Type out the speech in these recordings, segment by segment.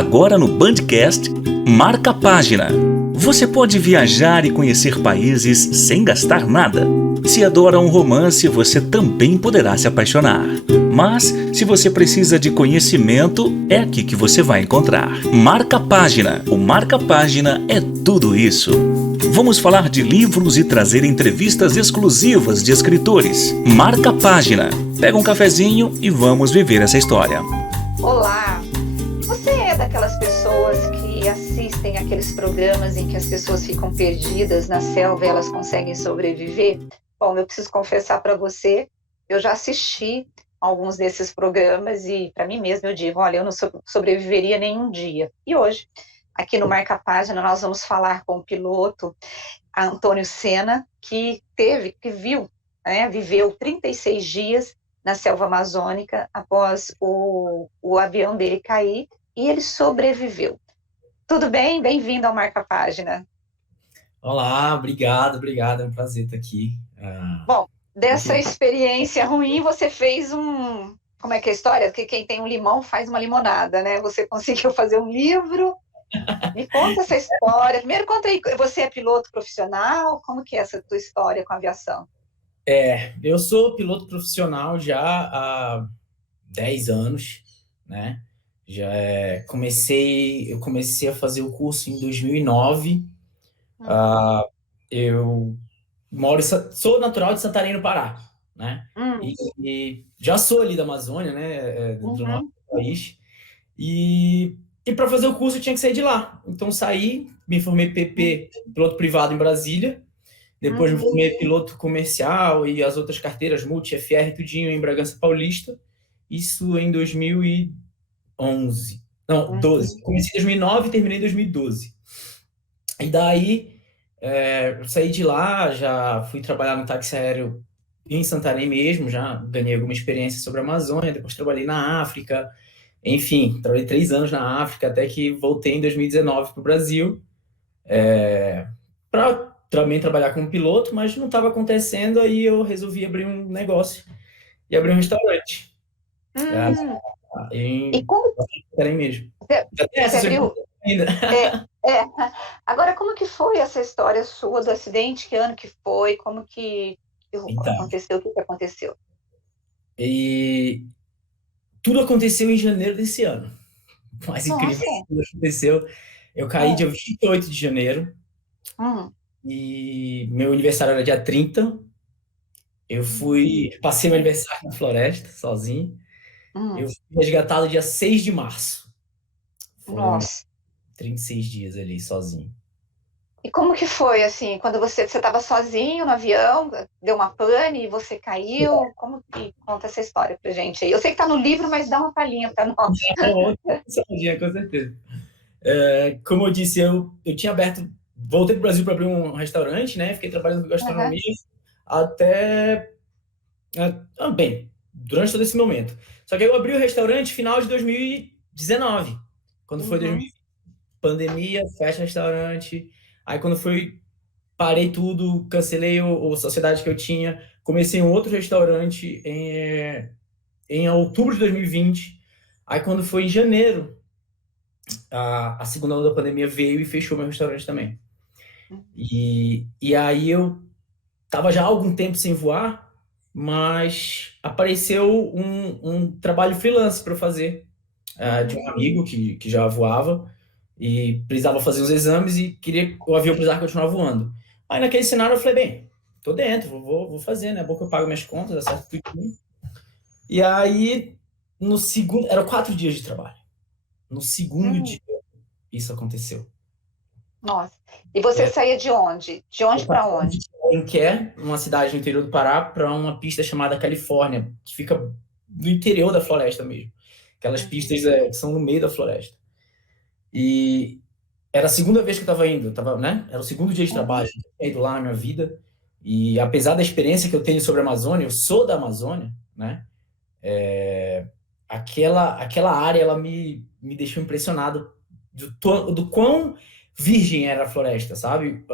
Agora no Bandcast, Marca a Página. Você pode viajar e conhecer países sem gastar nada. Se adora um romance, você também poderá se apaixonar. Mas, se você precisa de conhecimento, é aqui que você vai encontrar. Marca a Página. O Marca a Página é tudo isso. Vamos falar de livros e trazer entrevistas exclusivas de escritores. Marca a Página. Pega um cafezinho e vamos viver essa história. Olá! Você é daquelas pessoas que assistem aqueles programas em que as pessoas ficam perdidas na selva e elas conseguem sobreviver? Bom, eu preciso confessar para você, eu já assisti alguns desses programas e para mim mesma eu digo, olha, eu não sobreviveria nenhum dia. E hoje, aqui no Marca a Página, nós vamos falar com o piloto Antônio Senna, que viveu 36 dias na selva amazônica após o avião dele cair e ele sobreviveu. Tudo bem? Bem-vindo ao Marca Página. Olá, obrigado, é um prazer estar aqui. Bom, dessa experiência ruim, você fez como é que é a história? Que quem tem um limão faz uma limonada, né? Você conseguiu fazer um livro. Me conta essa história. Primeiro, conta aí, você é piloto profissional? Como que é essa tua história com a aviação? Eu sou piloto profissional já há 10 anos, né? Eu comecei a fazer o curso em 2009. Eu sou natural de Santarém, no Pará, né? E já sou ali da Amazônia, né? Do norte do país. E para fazer o curso eu tinha que sair de lá. Então saí, me formei PP, piloto privado em Brasília. Depois me formei piloto comercial e as outras carteiras, multi, FR, tudinho em Bragança Paulista. Isso em 2011. Não, 12. Comecei em 2009 e terminei em 2012. E daí, eu saí de lá, já fui trabalhar no táxi aéreo em Santarém mesmo, já ganhei alguma experiência sobre a Amazônia, depois trabalhei na África. Enfim, trabalhei 3 anos na África, até que voltei em 2019 para o Brasil, para também trabalhar como piloto, mas não estava acontecendo, aí eu resolvi abrir um negócio e abrir um restaurante. E como Santarém mesmo. você abriu? Agora, como que foi essa história sua do acidente? Que ano que foi? Como que aconteceu? O que aconteceu? E tudo aconteceu em janeiro desse ano. O mais incrível que tudo aconteceu. Eu caí dia 28 de janeiro e meu aniversário era dia 30. Eu passei meu aniversário na floresta, sozinho. Eu fui resgatado dia 6 de março. Foram 36 dias ali, sozinho. E como que foi, assim, quando você estava sozinho no avião, deu uma pane e você caiu? Como que conta essa história pra gente aí? Eu sei que tá no livro, mas dá uma palhinha pra nós. Com certeza. Como eu disse, eu tinha voltei pro Brasil para abrir um restaurante, né? Fiquei trabalhando com gastronomia até... bem, durante todo esse momento. Só que eu abri o restaurante final de 2019, quando foi 2020, pandemia, fecha restaurante. Aí quando foi, parei tudo, cancelei a sociedade que eu tinha, comecei um outro restaurante em outubro de 2020. Aí quando foi em janeiro, a segunda onda da pandemia veio e fechou meu restaurante também. E aí eu tava já há algum tempo sem voar, mas apareceu um trabalho freelance para eu fazer, de um amigo que já voava e precisava fazer os exames e queria que o avião precisava continuar voando. Aí naquele cenário eu falei, bem, tô dentro, vou fazer, né? É bom que eu pago minhas contas, acerto tudo. E aí, no segundo... Eram 4 dias de trabalho. No segundo dia, isso aconteceu. Nossa. E você saía de onde? De onde para onde? Em Quer, uma cidade no interior do Pará, para uma pista chamada Califórnia, que fica no interior da floresta mesmo. Aquelas pistas que são no meio da floresta. E era a segunda vez que eu estava indo, né? Era o segundo dia de trabalho, eu tinha ido lá na minha vida. E apesar da experiência que eu tenho sobre a Amazônia, eu sou da Amazônia, né? Aquela área, ela me deixou impressionado do quão virgem era a floresta, sabe?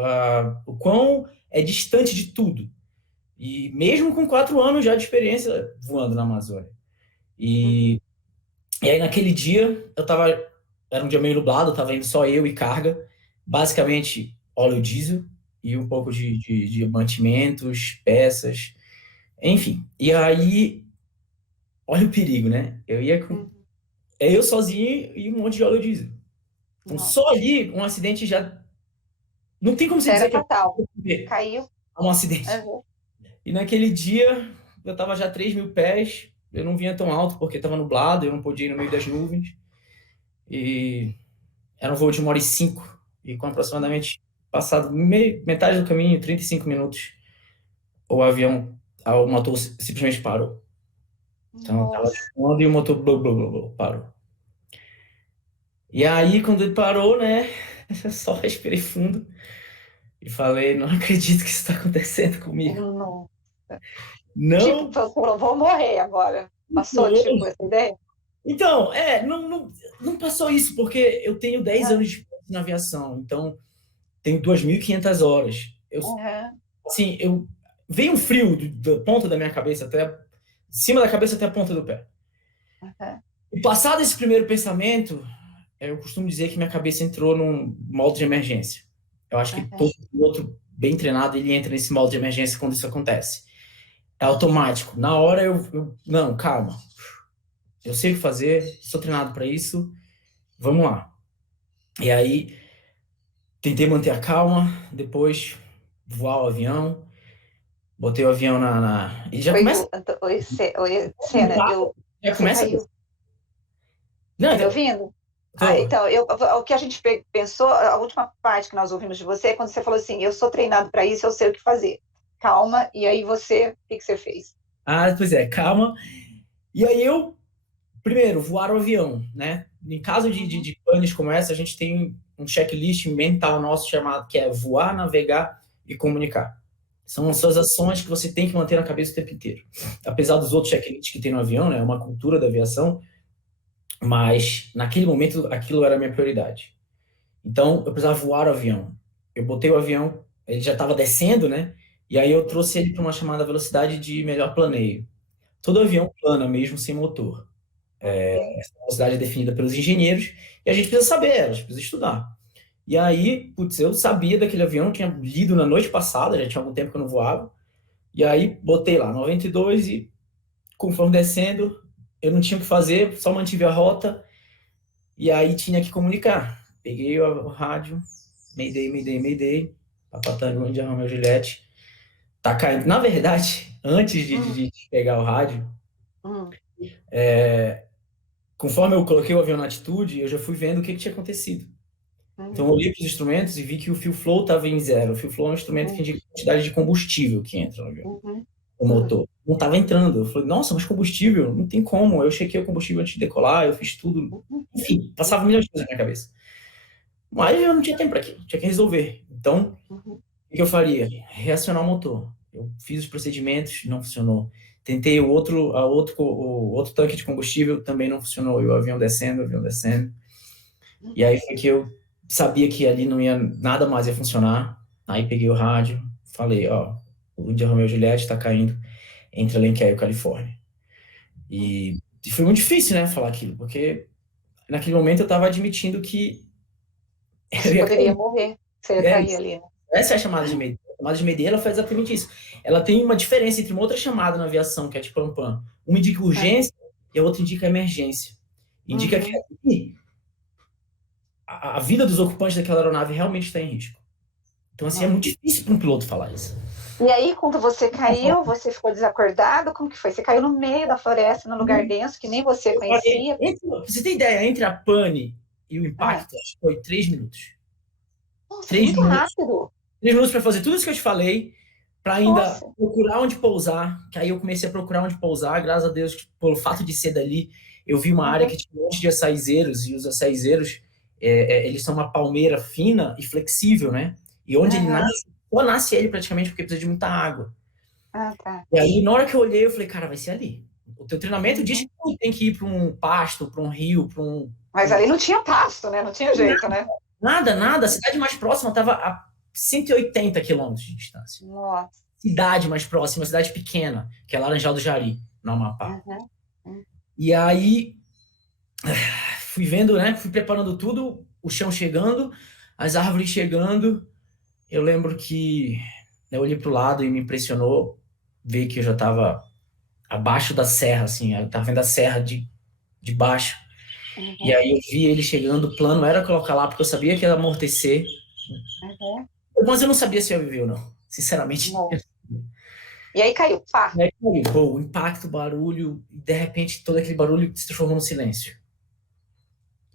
O quão é distante de tudo. E mesmo com 4 anos já de experiência voando na Amazônia. E aí naquele dia eu tava era um dia meio nublado, tava indo só eu e carga, basicamente óleo diesel e um pouco de mantimentos, peças, enfim. E aí, olha o perigo, né? Eu sozinho e um monte de óleo diesel. Então, Nossa. só ali, um acidente já... Não tem como você Já era dizer que fatal. Caiu. é um acidente. Uhum. E naquele dia, eu tava já a 3.000 pés, eu não vinha tão alto porque tava nublado, eu não podia ir no meio das nuvens. E era um voo de 1h05, e com aproximadamente passado metade do caminho, 35 minutos, o motor simplesmente parou. Então, tava voando e o motor parou. E aí, quando ele parou, né, eu só respirei fundo e falei, não acredito que isso está acontecendo comigo. Não. Não. Tipo, vou morrer agora. Passou, Não. tipo, essa ideia? Então, não passou isso, porque eu tenho 10 anos de experiência na aviação, então tenho 2.500 horas. Assim, veio um frio da ponta da minha cabeça até, de cima da cabeça até a ponta do pé. E passado esse primeiro pensamento, eu costumo dizer que minha cabeça entrou num modo de emergência. Eu acho que todo piloto bem treinado, ele entra nesse modo de emergência quando isso acontece. É automático. Na hora não, calma. Eu sei o que fazer, sou treinado para isso, vamos lá. E aí, tentei manter a calma, depois voar o avião, botei o avião e já começa... Oi, Senna, já começa... Caiu. Não, tá me ouvindo? Então, o que a gente pensou, a última parte que nós ouvimos de você é quando você falou assim, eu sou treinado para isso, eu sei o que fazer. Calma, e aí o que você fez? Pois é, calma. E aí primeiro, voar o avião, né? Em caso de panes como essa, a gente tem um checklist mental nosso chamado, que é voar, navegar e comunicar. São suas ações que você tem que manter na cabeça o tempo inteiro. Apesar dos outros checklists que tem no avião, né? É uma cultura da aviação, mas naquele momento aquilo era a minha prioridade. Então, eu precisava voar o avião. Eu botei o avião, ele já estava descendo, né? E aí eu trouxe ele para uma chamada velocidade de melhor planeio. Todo avião plana mesmo sem motor. Essa velocidade é definida pelos engenheiros e a gente precisa saber, a gente precisa estudar. E aí, putz, eu sabia daquele avião, tinha lido na noite passada, já tinha algum tempo que eu não voava. E aí, botei lá, 92 e conforme descendo, eu não tinha o que fazer, só mantive a rota e aí tinha que comunicar. Peguei o rádio, Mayday, Papatango, India, Romeo, Juliette, tá caindo. Na verdade, antes de pegar o rádio, conforme eu coloquei o avião na altitude, eu já fui vendo o que tinha acontecido. Então eu olhei para os instrumentos e vi que o fuel flow estava em 0. O fuel flow é um instrumento que indica a quantidade de combustível que entra no avião. O motor não estava entrando. Eu falei, nossa, mas combustível? Não tem como. Eu chequei o combustível antes de decolar, eu fiz tudo. Enfim, passava milhões de coisas na minha cabeça. Mas eu não tinha tempo para aquilo, tinha que resolver. Então, o que eu faria? Reacionar o motor. Eu fiz os procedimentos, não funcionou. Tentei o outro tanque de combustível, também não funcionou. E o avião descendo. E aí foi que eu sabia que ali não ia nada mais ia funcionar. Aí peguei o rádio, falei, ó, o India Romeo Juliette está caindo entre Alenquer e Califórnia. E foi muito difícil, né, falar aquilo, porque naquele momento eu estava admitindo que você poderia morrer, você ia cair ali. Essa é a chamada de Mayday. A chamada de Mayday, ela faz exatamente isso. Ela tem uma diferença entre uma outra chamada na aviação, que é tipo PAM-PAM. Uma indica urgência e a outra indica emergência. Indica que a vida dos ocupantes daquela aeronave realmente está em risco. Então, assim, é muito difícil para um piloto falar isso. E aí, quando você caiu, você ficou desacordado? Como que foi? Você caiu no meio da floresta, num lugar denso, que nem você conhecia? Você tem ideia, entre a pane e o impacto, acho que foi 3 minutos. Nossa, 3 muito minutos. Rápido. 3 minutos para fazer tudo isso que eu te falei, para ainda procurar onde pousar, que aí eu comecei a procurar onde pousar, graças a Deus, pelo fato de ser dali, eu vi uma área que tinha um monte de açaizeiros, e os açaizeiros, eles são uma palmeira fina e flexível, né? E onde ele nasce, só nasce ele praticamente porque precisa de muita água. E aí, na hora que eu olhei, eu falei, cara, vai ser ali. O teu treinamento diz que tu tem que ir para um pasto, para um rio, para um... Mas ali não tinha pasto, né? Não tinha jeito, né? Nada. A cidade mais próxima estava a 180 quilômetros de distância. Nossa. Cidade mais próxima, cidade pequena, que é Laranjal do Jari, no Amapá. E aí, fui vendo, né? Fui preparando tudo, o chão chegando, as árvores chegando. Eu lembro que eu olhei pro lado e me impressionou ver que eu já estava abaixo da serra, assim, eu tava vendo a serra de baixo. E aí eu vi ele chegando, o plano era colocar lá, porque eu sabia que ia amortecer. Mas eu não sabia se eu ia viver ou não, sinceramente. Não. E aí caiu, pá. E aí caiu, o impacto, o barulho, e de repente todo aquele barulho se transformou num silêncio.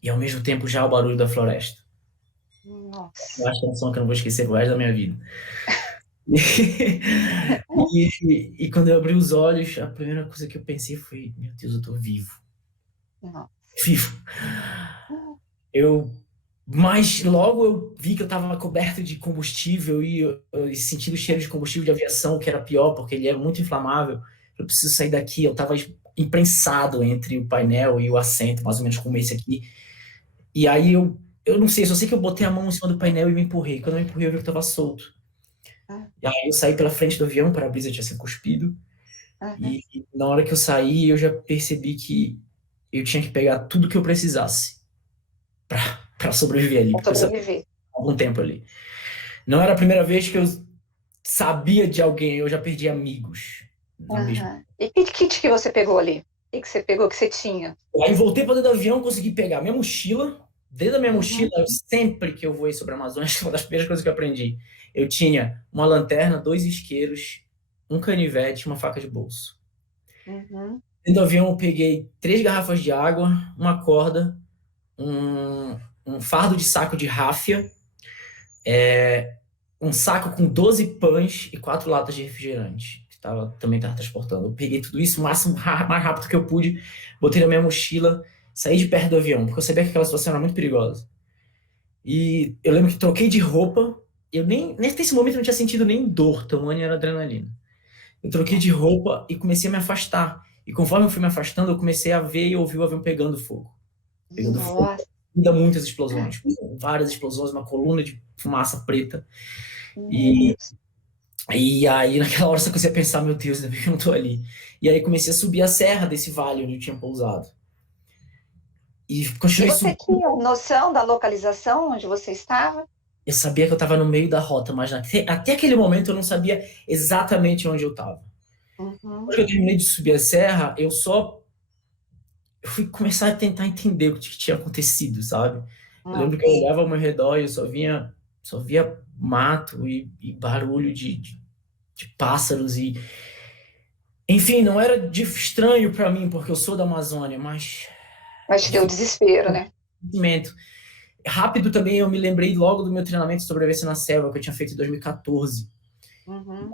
E ao mesmo tempo já o barulho da floresta. Nossa. Eu acho que é um som que eu não vou esquecer pro resto da minha vida. E quando eu abri os olhos, a primeira coisa que eu pensei foi, meu Deus, eu tô vivo. Nossa. Vivo. Mas logo eu vi que eu estava coberto de combustível e sentindo o cheiro de combustível de aviação, que era pior, porque ele era muito inflamável. Eu preciso sair daqui. Eu estava imprensado entre o painel e o assento, mais ou menos como esse aqui. E aí eu não sei, só sei que eu botei a mão em cima do painel e me empurrei. Quando eu me empurrei, eu vi que eu estava solto. E aí eu saí pela frente do avião, o para-brisa tinha sido cuspido. E na hora que eu saí, eu já percebi que eu tinha que pegar tudo que eu precisasse para sobreviver ali. Para sobreviver. Algum tempo ali. Não era a primeira vez que eu sabia de alguém, eu já perdi amigos. E que kit que você pegou ali? O que você pegou, que você tinha? Aí voltei para dentro do avião, consegui pegar minha mochila. Dentro da minha mochila, sempre que eu voei sobre a Amazônia, acho que uma das primeiras coisas que eu aprendi, eu tinha uma lanterna, 2 isqueiros, um canivete e uma faca de bolso. Dentro do avião eu peguei 3 garrafas de água, uma corda, um fardo de saco de ráfia, um saco com 12 pães e 4 latas de refrigerante, que também estava transportando. Eu peguei tudo isso o mais rápido que eu pude, botei na minha mochila, saí de perto do avião, porque eu sabia que aquela situação era muito perigosa. E eu lembro que troquei de roupa, nesse momento eu não tinha sentido nem dor, tamanho era adrenalina. Eu troquei de roupa e comecei a me afastar. E conforme eu fui me afastando, eu comecei a ver e ouvir o avião pegando fogo. Pegando fogo. Ainda muitas explosões, várias explosões, uma coluna de fumaça preta. E aí, naquela hora, eu só comecei a pensar, meu Deus, ainda bem que eu não tô ali. E aí comecei a subir a serra desse vale onde eu tinha pousado. E continuei subindo. E você tinha noção da localização onde você estava? Eu sabia que eu estava no meio da rota, mas até aquele momento eu não sabia exatamente onde eu estava. Quando eu terminei de subir a serra, eu fui começar a tentar entender o que tinha acontecido, sabe? Eu lembro que eu olhava ao meu redor e eu só via mato e barulho de pássaros e... Enfim, não era estranho para mim, porque eu sou da Amazônia, mas... Mas te deu desespero, né? Rápido também eu me lembrei logo do meu treinamento de sobrevivência na selva, que eu tinha feito em 2014.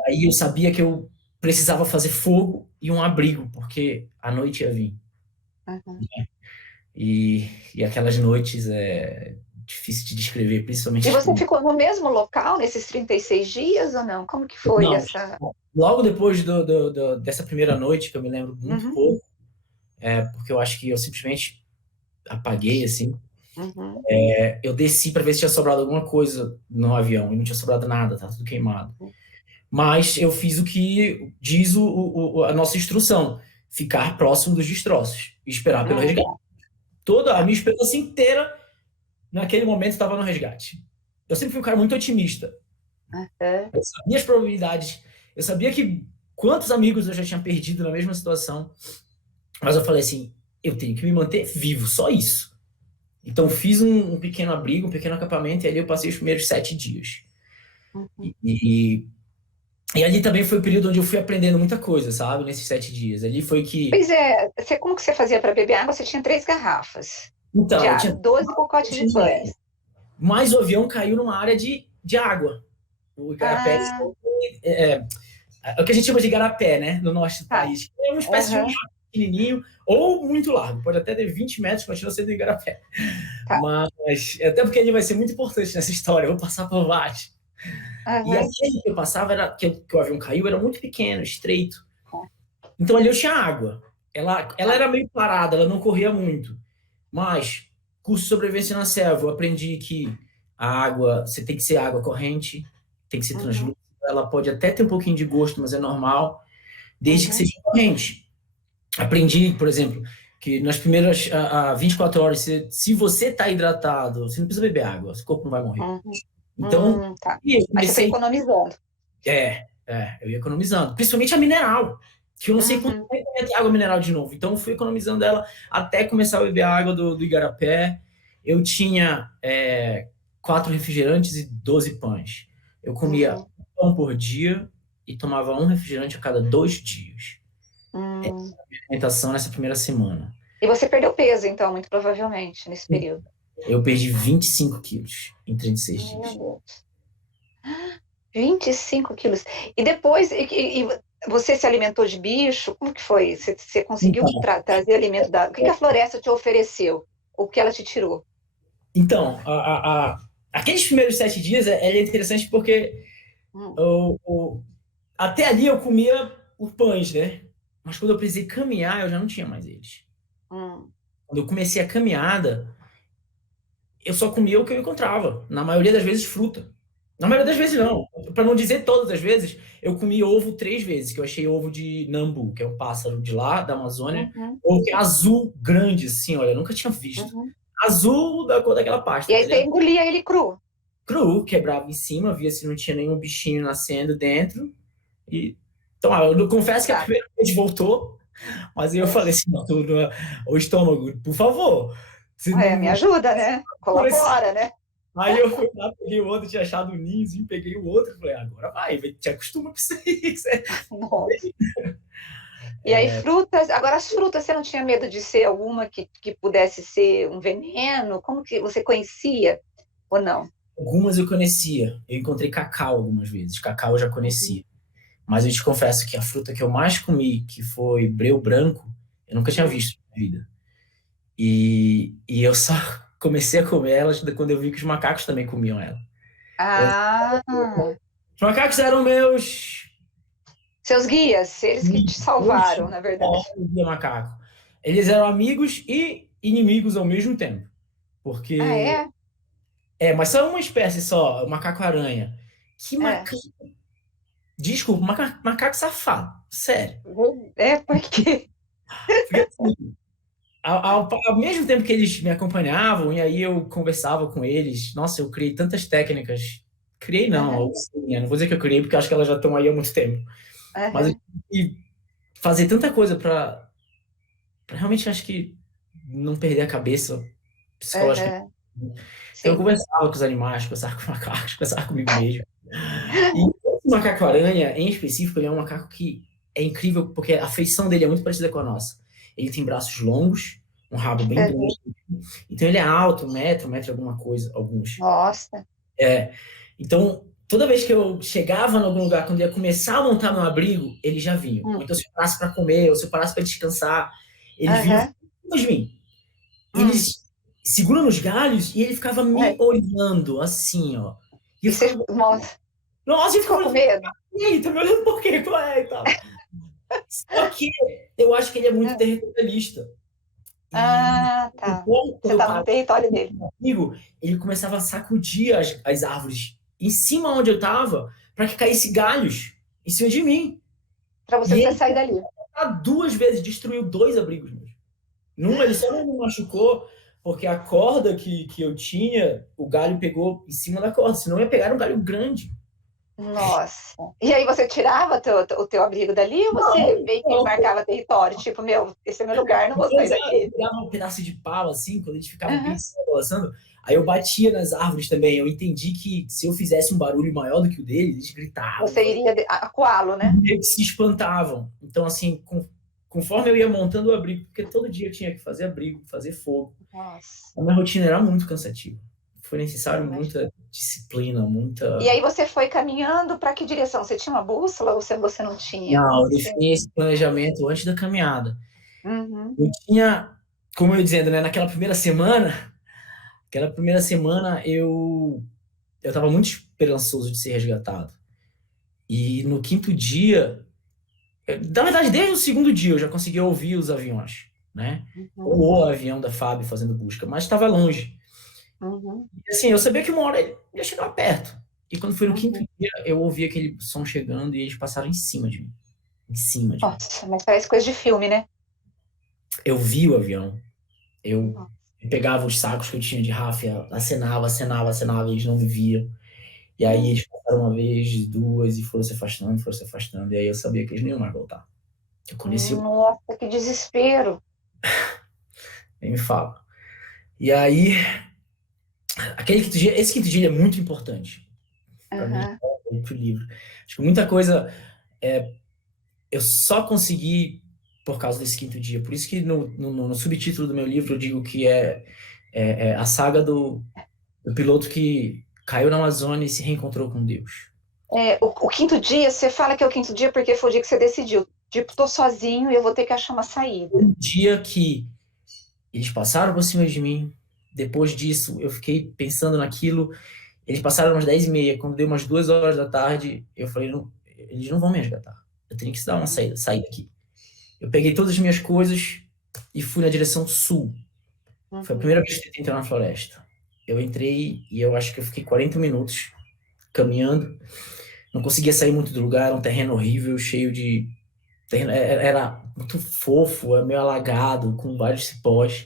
Aí eu sabia que eu precisava fazer fogo e um abrigo, porque a noite ia vir. E aquelas noites é difícil de descrever, principalmente... E você ficou no mesmo local nesses 36 dias ou não? Como que foi essa... Logo depois dessa primeira noite, que eu me lembro muito pouco, porque eu acho que eu simplesmente apaguei, assim, eu desci para ver se tinha sobrado alguma coisa no avião, e não tinha sobrado nada, tá tudo queimado. Mas eu fiz o que diz a nossa instrução, ficar próximo dos destroços e esperar pelo resgate. Toda a minha esperança inteira, naquele momento, estava no resgate. Eu sempre fui um cara muito otimista. Eu sabia as probabilidades, eu sabia que quantos amigos eu já tinha perdido na mesma situação, mas eu falei assim, eu tenho que me manter vivo, só isso. Então fiz um pequeno abrigo, um pequeno acampamento, e ali eu passei os primeiros 7 dias. E ali também foi o período onde eu fui aprendendo muita coisa, sabe? Nesses 7 dias. Ali foi que... Pois é, como que você fazia para beber água? Você tinha 3 garrafas então, de água, tinha 12 pacotes de pães. Mas o avião caiu numa área de água. O igarapé é o que a gente chama de igarapé, né? No norte do país. É uma espécie de um jato pequenininho ou muito largo. Pode até ter 20 metros, continua sendo igarapé. Mas, até porque ele vai ser muito importante nessa história. Eu vou passar por baixo. E aquele que eu passava, que o avião caiu, era muito pequeno, estreito. Então ali eu tinha água. Ela era meio parada, ela não corria muito. Mas, curso de sobrevivência na selva, eu aprendi que a água, você tem que ser água corrente, tem que ser translúcida. Ela pode até ter um pouquinho de gosto, mas é normal, desde que seja corrente. Aprendi, por exemplo, Que nas primeiras 24 horas, se você tá hidratado, você não precisa beber água, seu corpo não vai morrer. Então, Tá. e eu Mas você foi comecei... economizando. Eu ia economizando. Principalmente a mineral, que eu não sei quando vai ter água mineral de novo. Então, eu fui economizando ela até começar a beber a água do Igarapé. Eu tinha 4 refrigerantes e 12 pães. Eu comia um pão por dia e tomava um refrigerante a cada 2 dias. Essa é a alimentação nessa primeira semana. E você perdeu peso, então, muito provavelmente, nesse período. Eu perdi 25 quilos em 36 dias. Meu Deus. 25 quilos. E depois, você se alimentou de bicho? Como que foi? Você conseguiu trazer alimento da... O que a floresta te ofereceu? O que ela te tirou? Então, aqueles primeiros 7 dias é interessante porque até ali eu comia os pães, né? Mas quando eu precisei caminhar, eu já não tinha mais eles. Quando eu comecei a caminhada, eu só comia o que eu encontrava. Na maioria das vezes, fruta. Na maioria das vezes, não. Para não dizer todas as vezes, eu comi ovo 3 vezes, que eu achei ovo de nambu, que é um pássaro de lá, da Amazônia. Ovo que é azul, grande, assim, olha, eu nunca tinha visto. Azul da cor daquela pasta. E aí você engolia ele cru? Cru, quebrava em cima, via se não tinha nenhum bichinho nascendo dentro. E então, eu confesso que a primeira vez voltou, mas aí eu falei assim, não, o estômago, por favor. Me ajuda, né? Colabora, né? Aí eu fui lá, peguei o outro, tinha achado um ninhozinho, peguei o outro e falei, agora vai, te acostuma com isso aí. Nossa. E aí, frutas, agora as frutas, você não tinha medo de ser alguma que pudesse ser um veneno? Como que você conhecia ou não? Algumas eu conhecia, eu encontrei cacau algumas vezes, cacau eu já conhecia. Mas eu te confesso que a fruta que eu mais comi, que foi breu branco, eu nunca tinha visto na vida. E eu só comecei a comer elas quando eu vi que os macacos também comiam ela. Os macacos eram seus guias, eles que te salvaram, na verdade. Macaco. Eles eram amigos e inimigos ao mesmo tempo. Porque... mas são uma espécie só, o macaco-aranha. Que macaco... Desculpa, macaco safado. Sério. Por quê? Porque, assim, ao mesmo tempo que eles me acompanhavam, e aí eu conversava com eles, nossa, eu criei tantas técnicas. Criei não, eu não vou dizer que eu criei, porque acho que elas já estão aí há muito tempo. Mas eu tive que fazer tanta coisa para realmente, acho que, não perder a cabeça psicológica. Então eu conversava com os animais, conversava com os macacos, conversava comigo mesmo. E o macaco-aranha, em específico, ele é um macaco que é incrível, porque a feição dele é muito parecida com a nossa. Ele tem braços longos, um rabo bem grande. Então ele é alto, 1 metro alguma coisa, alguns. Nossa! Então, toda vez que eu chegava em algum lugar, quando eu ia começar a montar meu abrigo, eles já vinham. Ou então se eu parasse para comer, ou se eu parasse para descansar, eles vinham de mim. Eles seguram nos galhos e ele ficava me olhando assim, ó. E você... Nossa, eu ficava com medo? E aí, tá me olhando por quê? Qual é? E tal. Só que eu acho que ele é muito territorialista. Tá. Você tá no território dele. Amigo, ele começava a sacudir as árvores em cima onde eu tava para que caísse galhos em cima de mim. Para você poder sair dali. 2 vezes, destruiu 2 abrigos meus. Ele só não me machucou porque a corda que eu tinha, o galho pegou em cima da corda, senão ia pegar um galho grande. Nossa. E aí você tirava o teu abrigo dali ou você meio que marcava território? Tipo, esse é meu lugar, não vou sair daqui. Eu pegava um pedaço de pau, assim, quando eles ficavam bem se balançando, aí eu batia nas árvores também. Eu entendi que se eu fizesse um barulho maior do que o dele, eles gritavam. Você iria acuá-lo, né? Eles se espantavam. Então, assim, conforme eu ia montando o abrigo, porque todo dia eu tinha que fazer abrigo, fazer fogo. Nossa. A minha rotina era muito cansativa. Foi necessário muita disciplina, muita... E aí você foi caminhando para que direção? Você tinha uma bússola ou você não tinha? Não, eu defini esse planejamento antes da caminhada. Eu tinha, como eu ia dizendo, né, naquela primeira semana eu estava muito esperançoso de ser resgatado. E no 5º dia, na verdade, desde o 2º dia eu já conseguia ouvir os aviões, né? Ou o avião da FAB fazendo busca, mas estava longe. E assim, eu sabia que uma hora ele ia chegar perto. E quando foi no 5º dia, eu ouvi aquele som chegando e eles passaram em cima de mim. Em cima de mim. Nossa, mas parece coisa de filme, né? Eu vi o avião, eu pegava os sacos que eu tinha de ráfia, acenava, e eles não me viam. E aí eles passaram uma vez, duas, e foram se afastando. E aí eu sabia que eles não iam mais voltar. Eu conheci o... Nossa, que desespero. Nem me fala. E aí, esse quinto dia é muito importante para mim, para o livro. Acho que muita coisa eu só consegui por causa desse quinto dia. Por isso que no subtítulo do meu livro eu digo que é a saga do piloto que caiu na Amazônia e se reencontrou com Deus. O quinto dia, você fala que é o quinto dia porque foi o dia que você decidiu. Tipo, tô sozinho e eu vou ter que achar uma saída. Um dia que eles passaram por cima de mim, depois disso eu fiquei pensando naquilo, eles passaram umas 10h30, quando deu umas 2 horas da tarde, eu falei, não, eles não vão me resgatar, eu tenho que dar uma saída aqui. Eu peguei todas as minhas coisas e fui na direção sul. Foi a primeira vez que eu tentei entrar na floresta. Eu entrei e eu acho que eu fiquei 40 minutos caminhando, não conseguia sair muito do lugar, era um terreno horrível, cheio de... Era muito fofo, meio alagado, com vários cipós.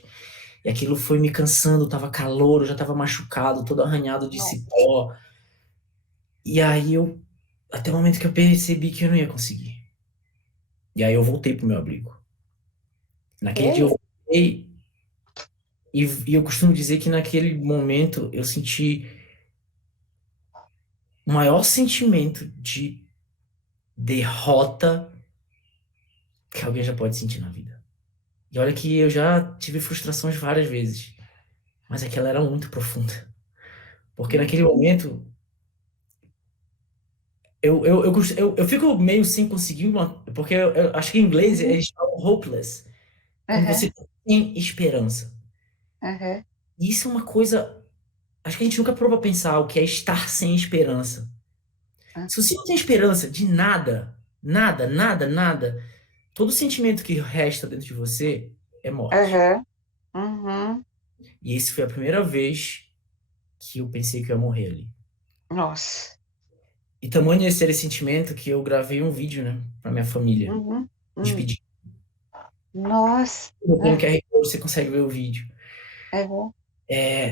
E aquilo foi me cansando, tava calor, eu já tava machucado, todo arranhado de cipó. E aí até o momento que eu percebi que eu não ia conseguir. E aí eu voltei pro meu abrigo. Naquele dia eu voltei, e eu costumo dizer que naquele momento eu senti o maior sentimento de derrota que alguém já pode sentir na vida. E olha que eu já tive frustrações várias vezes, mas aquela era muito profunda. Porque naquele momento eu fico meio sem conseguir porque eu acho que em inglês eles falam hopeless, quando você tem esperança. E isso é uma coisa, acho que a gente nunca parou pra pensar o que é estar sem esperança. Se você não tem esperança de nada, nada, todo sentimento que resta dentro de você é morte. E esse foi a primeira vez que eu pensei que eu ia morrer ali. Nossa. E tamanho esse era esse sentimento que eu gravei um vídeo, né, pra minha família, despedindo. Nossa. Eu tenho QR Code, você consegue ver o vídeo.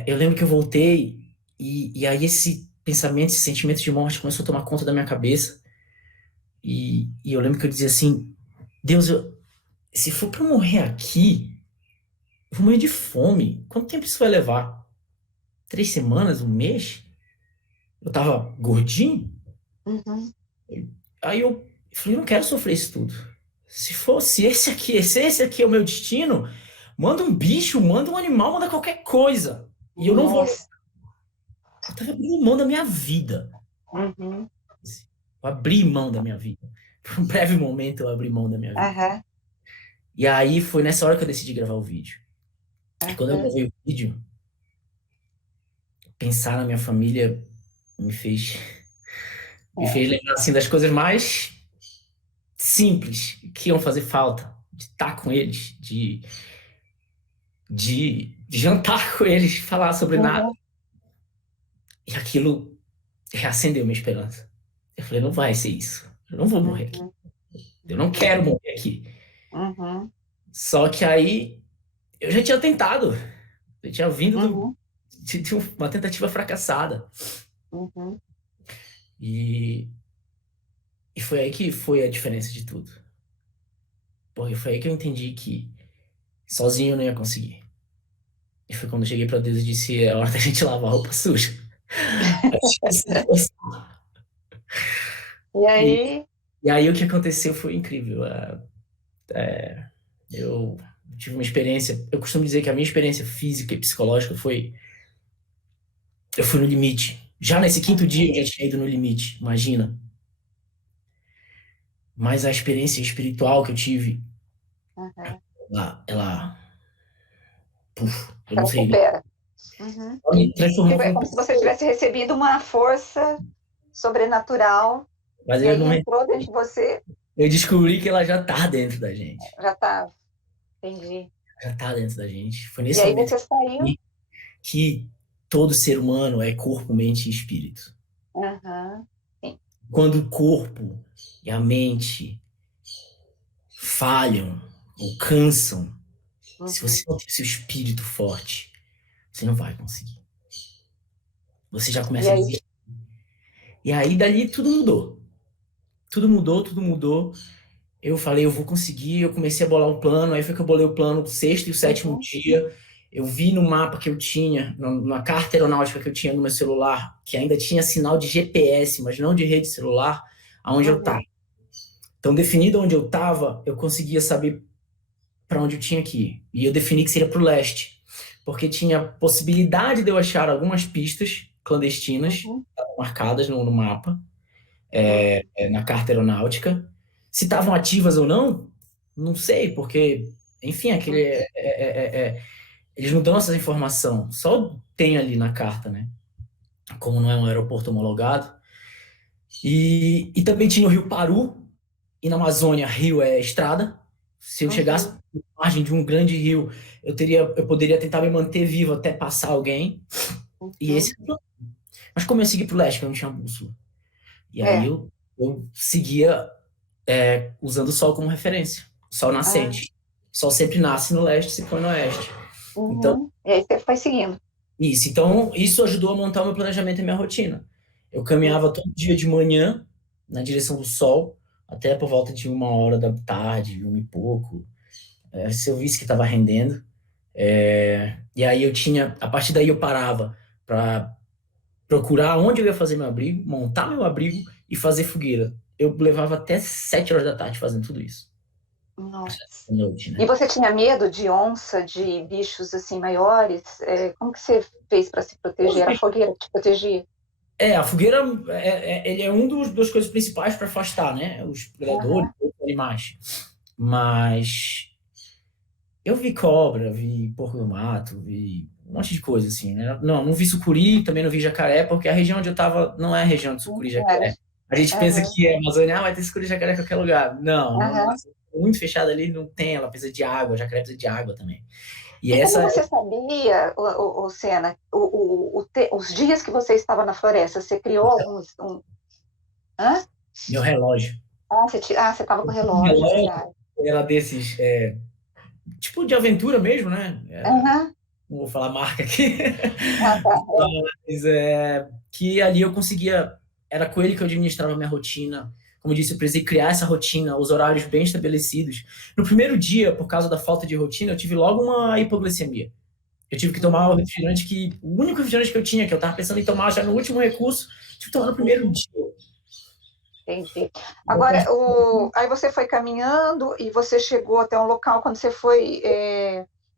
Eu lembro que eu voltei e aí esse pensamento, esse sentimento de morte começou a tomar conta da minha cabeça. E eu lembro que eu dizia assim, Deus, se for pra eu morrer aqui, eu vou morrer de fome. Quanto tempo isso vai levar? 3 semanas, um mês? Eu tava gordinho? Aí eu falei, não quero sofrer isso tudo. Se esse aqui é o meu destino, manda um bicho, manda um animal, manda qualquer coisa. E eu não vou. Eu tava abrindo mão da minha vida. Eu abri mão da minha vida. Por um breve momento eu abri mão da minha vida. E aí foi nessa hora que eu decidi gravar o vídeo. E quando eu gravei o vídeo, pensar na minha família me fez lembrar assim, das coisas mais simples que iam fazer falta. De estar com eles, de jantar com eles, falar sobre nada. E aquilo reacendeu minha esperança. Eu falei, não vai ser isso. Eu não vou morrer aqui. Eu não quero morrer aqui. Só que aí eu já tinha tentado. Eu tinha vindo de uma tentativa fracassada. E foi aí que foi a diferença de tudo. Porque foi aí que eu entendi que sozinho eu não ia conseguir. E foi quando eu cheguei pra Deus e disse, é hora da gente lavar a roupa suja. E aí? E aí o que aconteceu foi incrível. Eu tive uma experiência, eu costumo dizer que a minha experiência física e psicológica foi, eu fui no limite. Já nesse quinto dia eu já tinha ido no limite, imagina. Mas a experiência espiritual que eu tive, ela eu não sei. Recupera. Me transformou É como se você tivesse recebido uma força sobrenatural. Mas e aí entrou dentro de você. Eu descobri que ela já tá dentro da gente. Já tá. Entendi. Já tá dentro da gente. Foi nesse E aí momento você saiu. Que todo ser humano é corpo, mente e espírito. Sim. Quando o corpo e a mente falham ou cansam, Se você não tem seu espírito forte, você não vai conseguir. Você já começa a desistir. E aí, dali, tudo mudou. Tudo mudou, tudo mudou. Eu falei, eu vou conseguir. Eu comecei a bolar um plano. Aí foi que eu bolei o plano do 6º e o 7º dia. Eu vi no mapa que eu tinha, na carta aeronáutica que eu tinha no meu celular, que ainda tinha sinal de GPS, mas não de rede celular, aonde eu estava. Então, definido onde eu estava, eu conseguia saber para onde eu tinha que ir. E eu defini que seria para o leste, porque tinha possibilidade de eu achar algumas pistas clandestinas marcadas no mapa, na carta aeronáutica. Se estavam ativas ou não sei, porque, enfim, eles não dão essa informação, só tem ali na carta, né? Como não é um aeroporto homologado. E também tinha o Rio Paru, e na Amazônia, rio é estrada. Se eu chegasse na margem de um grande rio, eu poderia tentar me manter vivo até passar alguém. E esse é o plano. Mas como eu segui pro leste, eu não tinha bússola. E aí eu seguia usando o sol como referência. Sol nascente. O sol sempre nasce no leste, se põe no oeste. Então, e aí você foi seguindo. Isso. Então, isso ajudou a montar o meu planejamento e minha rotina. Eu caminhava todo dia de manhã, na direção do sol, até por volta de 1h da tarde, 1 e pouco. Se eu visse que estava rendendo. E aí a partir daí eu parava para procurar onde eu ia fazer meu abrigo, montar meu abrigo e fazer fogueira. Eu levava até 7h da tarde fazendo tudo isso. Nossa. Noite, né? E você tinha medo de onça, de bichos assim maiores? Como que você fez para se proteger? Era a fogueira que te protegia? A fogueira ele é das coisas principais para afastar, né? Os predadores, os animais. Mas eu vi cobra, vi porco do mato, vi um monte de coisa, assim, né? Não vi sucuri, também não vi jacaré, porque a região onde eu tava não é a região de sucuri e jacaré. A gente pensa que a Amazônia vai ter sucuri e jacaré em qualquer lugar. Não, muito fechado ali, não tem, ela precisa de água, jacaré precisa de água também. E como você sabia, Sena, os dias que você estava na floresta, você criou alguns... Meu relógio. Você estava com o relógio, verdade. Era desses, tipo de aventura mesmo, né? Não vou falar marca aqui. Mas que ali eu conseguia, era com ele que eu administrava a minha rotina. Como eu disse, eu precisei criar essa rotina, os horários bem estabelecidos. No primeiro dia, por causa da falta de rotina, eu tive logo uma hipoglicemia. Eu tive que tomar o refrigerante o único refrigerante que eu tinha, que eu estava pensando em tomar já no último recurso, tive que tomar no primeiro dia. Entendi. Agora, aí você foi caminhando e você chegou até um local quando você foi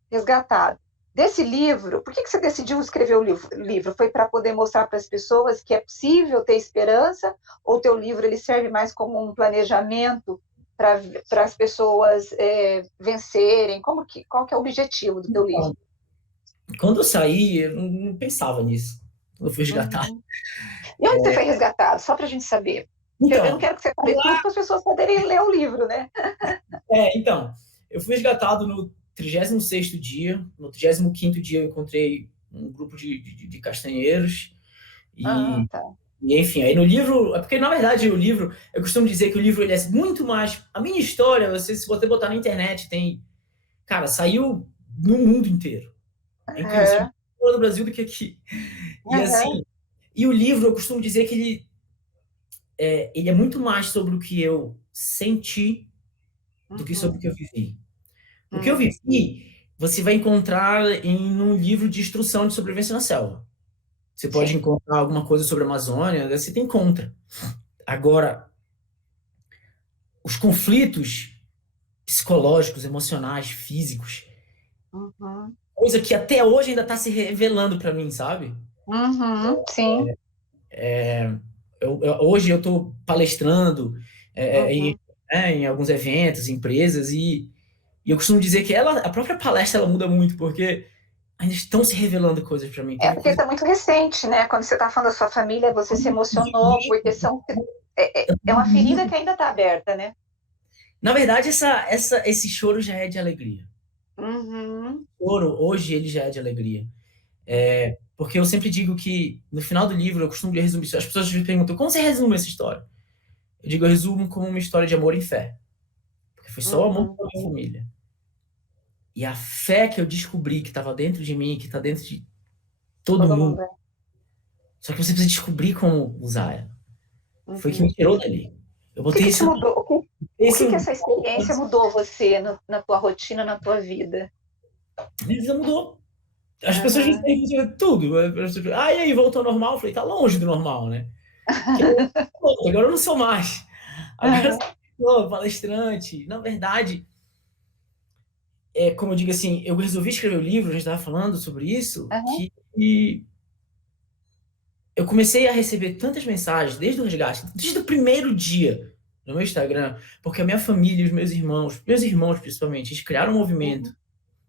resgatado. Desse livro, por que você decidiu escrever o livro? Foi para poder mostrar para as pessoas que é possível ter esperança? Ou o teu livro ele serve mais como um planejamento para as pessoas vencerem? Qual que é o objetivo do teu livro? Quando eu saí, eu não pensava nisso. Quando eu fui resgatado. E onde você foi resgatado? Só para a gente saber. Então, eu não quero que você fale tudo para as pessoas poderem ler o livro, né? Então, eu fui resgatado no 36º dia. No 35º dia eu encontrei um grupo de castanheiros. E enfim, aí no livro... Porque, na verdade, o livro... Eu costumo dizer que o livro ele é muito mais... A minha história, se você botar na internet, tem... Cara, saiu no mundo inteiro. Inclusive, fora do Brasil do que aqui. E assim... E o livro, eu costumo dizer que ele é muito mais sobre o que eu senti do que sobre o que eu vivi. O que eu vivi, você vai encontrar em um livro de instrução de sobrevivência na selva. Você pode encontrar alguma coisa sobre a Amazônia, você encontra. Agora, os conflitos psicológicos, emocionais, físicos, coisa que até hoje ainda está se revelando para mim, sabe? Sim. Hoje eu estou palestrando em alguns eventos, empresas, e eu costumo dizer que a própria palestra ela muda muito, porque ainda estão se revelando coisas para mim. Porque isso é muito recente, né? Quando você está falando da sua família, você se emocionou, porque é uma ferida que ainda está aberta, né? Na verdade, esse choro já é de alegria. O choro, hoje, ele já é de alegria. Porque eu sempre digo que, no final do livro, eu costumo resumir isso. As pessoas me perguntam, como você resume essa história? Eu digo, eu resumo como uma história de amor e fé. Porque foi só o amor pela minha família. E a fé que eu descobri que estava dentro de mim, que está dentro de todo Todo mundo, mundo. só que você precisa descobrir como usar ela. Foi que me tirou dali. Eu O que botei que te isso... mudou? O que que isso essa experiência mudou você na tua rotina, na tua vida? minha vida mudou. As pessoas Aham. me dizem tudo. E aí, voltou ao normal? Eu falei, tá longe do normal, né? Porque agora eu não sou mais. Agora eu Aham. sou palestrante. Na verdade, como eu digo assim, eu resolvi escrever o livro, a gente estava falando sobre isso, Aham. que eu comecei a receber tantas mensagens, desde o resgate, desde o primeiro dia no meu Instagram, porque a minha família, os meus irmãos principalmente, eles criaram um movimento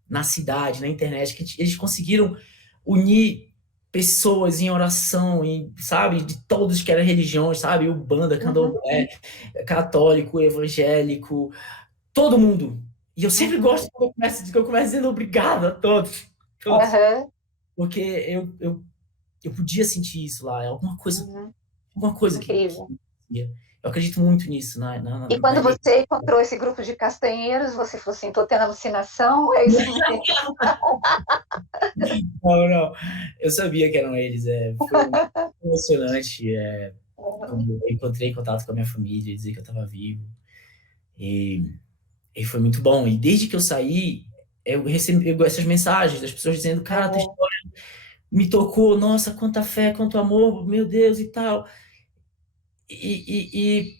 na cidade, na internet, que eles conseguiram unir pessoas em oração, sabe, de todos que eram religiões, sabe, Umbanda, Candomblé, católico, evangélico, todo mundo. E eu sempre gosto que eu começo dizendo obrigado a todos, Aham. porque eu podia sentir isso lá, é Uhum. alguma coisa que Incrível. eu acredito muito nisso, E quando você encontrou esse grupo de castanheiros, você falou assim, tô tendo alucinação, é isso mesmo? Não, eu sabia que eram eles, foi emocionante, quando eu encontrei contato com a minha família, dizer que eu estava vivo, e foi muito bom. E desde que eu saí, eu recebi essas mensagens das pessoas dizendo, cara, tua história me tocou, nossa, quanta fé, quanto amor, meu Deus, e tal. E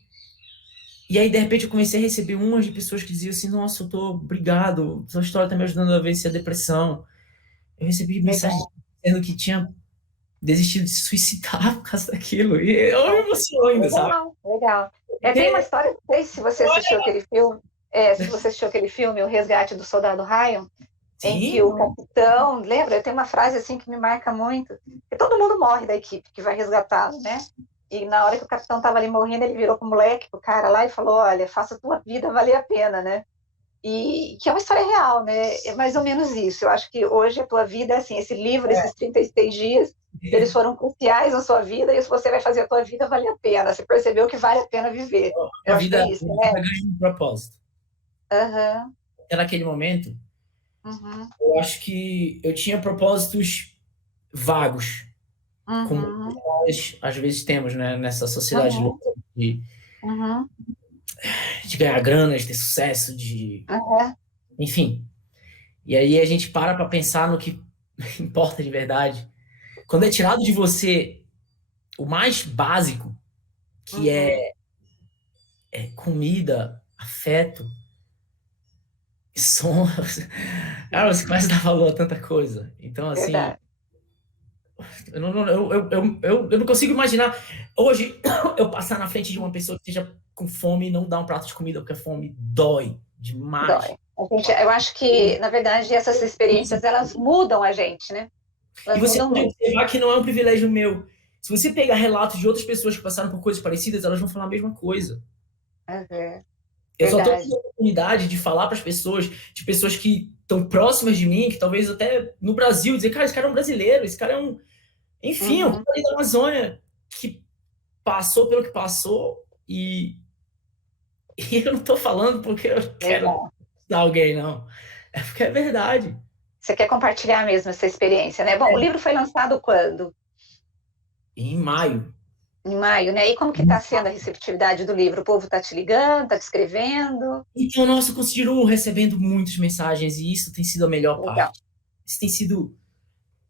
aí, de repente, eu comecei a receber umas de pessoas que diziam assim, nossa, obrigado, sua história está me ajudando a vencer a depressão. Eu recebi mensagens Legal. dizendo que tinha desistido de se suicidar por causa daquilo. E eu me emociono ainda, sabe? Legal, legal. Tem uma Porque, história, não sei se você assistiu aquele filme, se você assistiu aquele filme, O Resgate do Soldado Ryan, em que sim, o capitão, lembra? Tem uma frase assim que me marca muito, que todo mundo morre da equipe que vai resgatá-lo, né? E na hora que o capitão estava ali morrendo, ele virou pro moleque, pro cara lá, e falou, olha, faça a tua vida valer a pena, né? E que é uma história real, né? É mais ou menos isso. Eu acho que hoje a tua vida, assim, esse livro, esses 36 dias, eles foram cruciais na sua vida, e se você vai fazer a tua vida valer a pena. Você percebeu que vale a pena viver. Eu a acho que é vida isso, né? ganha um propósito. Aham. Até naquele momento, Uhum. eu acho que eu tinha propósitos vagos, como Uhum. nós às vezes temos, né, nessa sociedade Uhum. louca de, Uhum. de ganhar grana, de ter sucesso, Uhum. enfim. E aí a gente para pensar no que importa de verdade. Quando é tirado de você o mais básico, que Uhum. é comida, afeto, som, cara, você começa a dar valor a tanta coisa. Então, assim, Verdade. eu não consigo imaginar hoje eu passar na frente de uma pessoa que esteja com fome e não dar um prato de comida, porque a fome dói demais. Dói. Eu acho que, na verdade, essas experiências, elas mudam a gente, né? E Elas você mudam pode muito. observar que não é um privilégio meu. Se você pegar relatos de outras pessoas que passaram por coisas parecidas, elas vão falar a mesma coisa. Uhum. Eu só estou Verdade. tendo a oportunidade de falar para as pessoas, de pessoas que estão próximas de mim, que talvez até no Brasil, dizer, cara, esse cara é um brasileiro, esse cara é um. Enfim, um Uhum. cara ali da Amazônia que passou pelo que passou e, e eu não estou falando porque eu quero Legal. dar alguém, não. É porque é verdade. Você quer compartilhar mesmo essa experiência, né? Bom, o livro foi lançado quando? Em maio. Em maio, né? E como que está sendo a receptividade do livro? O povo está te ligando, está te escrevendo? Então, nossa, eu continuo recebendo muitas mensagens e isso tem sido a melhor Legal. parte. Isso tem sido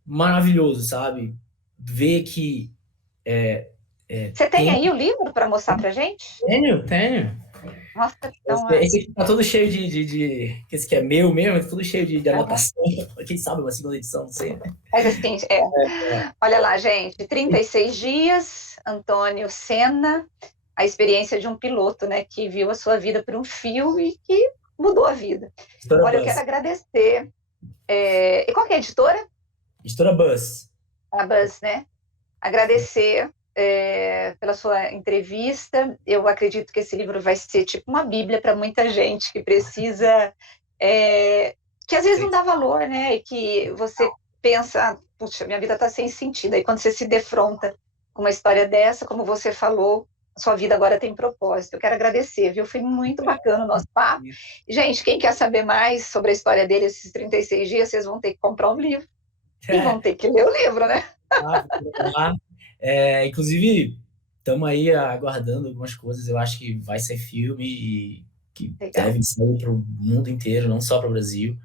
maravilhoso, sabe? Ver que Você tem tem. aí o livro para mostrar para gente? Tenho. Nossa, então, Esse aqui tá todo cheio esse que é meu mesmo, tá todo cheio de anotação. Quem sabe uma segunda edição, não sei, né? mas assim, olha lá, gente, 36 dias, Antônio Senna, a experiência de um piloto, né, que viu a sua vida por um fio e que mudou a vida. Editora Olha, eu quero Buzz. agradecer. E qual que é a editora? Editora Buzz. A Buzz, né? Agradecer pela sua entrevista. Eu acredito que esse livro vai ser tipo uma bíblia para muita gente que precisa, que às vezes não dá valor, né? E que você pensa, puxa, minha vida está sem sentido. Aí quando você se defronta com uma história dessa, como você falou, sua vida agora tem propósito. Eu quero agradecer, viu? Foi muito bacana o nosso papo. Gente, quem quer saber mais sobre a história dele, esses 36 dias, vocês vão ter que comprar um livro. E vão ter que ler o livro, né? Inclusive, estamos aí aguardando algumas coisas. Eu acho que vai ser filme e que deve sair para o mundo inteiro, não só para o Brasil.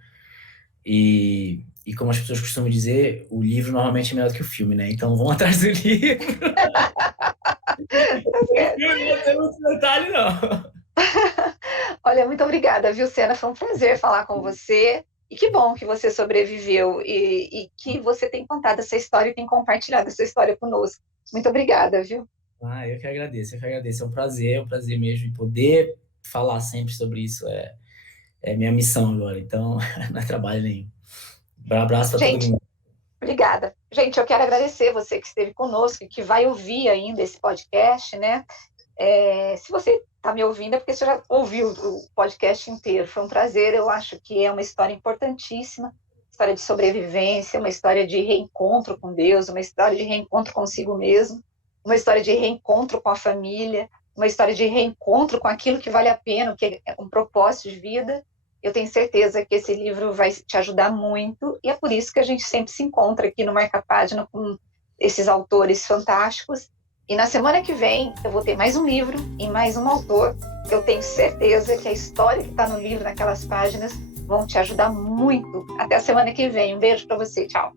E como as pessoas costumam dizer, o livro normalmente é melhor do que o filme, né? Então vão atrás do livro. Não tem muito detalhe, não. Olha, muito obrigada, viu, Sena? Foi um prazer falar com você. E que bom que você sobreviveu e que você tem contado essa história e tem compartilhado essa história conosco. Muito obrigada, viu? Eu que agradeço. É um prazer mesmo. E poder falar sempre sobre isso é minha missão agora. Então, não é trabalho nenhum. Um abraço para todo mundo. Obrigada. Gente, eu quero agradecer você que esteve conosco e que vai ouvir ainda esse podcast, né? Se você está me ouvindo é porque você já ouviu o podcast inteiro. Foi um prazer, eu acho que é uma história importantíssima, história de sobrevivência, uma história de reencontro com Deus, uma história de reencontro consigo mesmo, uma história de reencontro com a família, uma história de reencontro com aquilo que vale a pena, que é um propósito de vida. Eu tenho certeza que esse livro vai te ajudar muito e é por isso que a gente sempre se encontra aqui no Marca Página com esses autores fantásticos. E na semana que vem eu vou ter mais um livro e mais um autor. Eu tenho certeza que a história que está no livro, naquelas páginas, vão te ajudar muito. Até a semana que vem. Um beijo para você. Tchau.